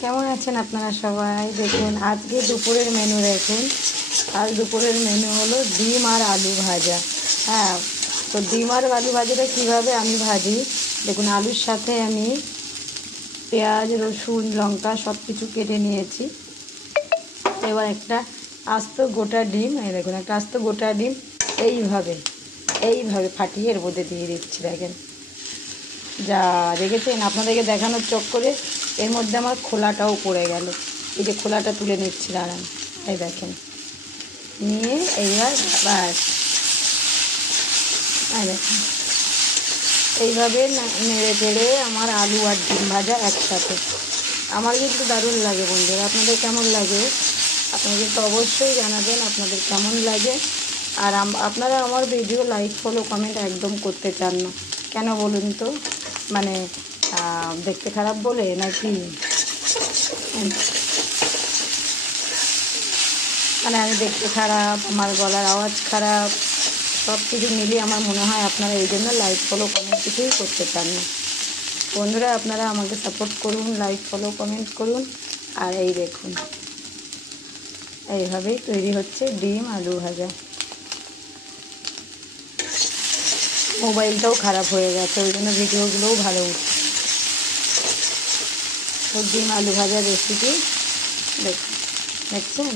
কেমন আছেন আপনারা সবাই? দেখুন, আজকে দুপুরের মেনু দেখুন। আজ দুপুরের মেনু হলো ডিম আর আলু ভাজা। হ্যাঁ তো ডিম আর আলু ভাজাটা কীভাবে আমি ভাজি? দেখুন, আলুর সাথে আমি পেঁয়াজ, রসুন, লঙ্কা সব কিছু কেটে নিয়েছি। এবার একটা আস্ত গোটা ডিম, এই দেখুন, একটা আস্ত গোটা ডিম। এইভাবে এইভাবে ফাটিয়ে এর মধ্যে দিয়ে দিচ্ছি, দেখেন। যা দেখেছেন? আপনাদেরকে দেখানোর চক করে এর মধ্যে আমার খোলাটাও পড়ে গেল। এই যে খোলাটা তুলে নিচ্ছি, দাঁড়ান। এই দেখেন। নিয়ে এইবার এই দেখেন। এইভাবে নেড়ে চেড়ে আমার আলু আর ডিম ভাজা একসাথে। আমার কিন্তু দারুণ লাগে বন্ধুরা। আপনাদের কেমন লাগে? আপনাদের তো অবশ্যই জানাবেন আপনাদের কেমন লাগে। আর আপনারা আমার ভিডিও লাইক ফলো কমেন্ট একদম করতে চান না। কেন বলুন তো? মানে দেখতে খারাপ বলে নাকি? মানে আমি দেখতে খারাপ, আমার গলার আওয়াজ খারাপ, সব কিছু মিলিয়ে আমার মনে হয় আপনারা এই জন্য লাইক ফলো কমেন্ট কিছুই করতে চান না। বন্ধুরা, আপনারা আমাকে সাপোর্ট করুন লাইক ফলো কমেন্ট করুন, আর এই দেখুন। এইভাবেই তৈরি হচ্ছে ডিম আলু ভাজা। মোবাইলটাও খারাপ হয়ে গেছে, ওই জন্য ভিডিওগুলোও ভালো উঠছে। ডিম আলু ভাজা রেসিপি দেখুন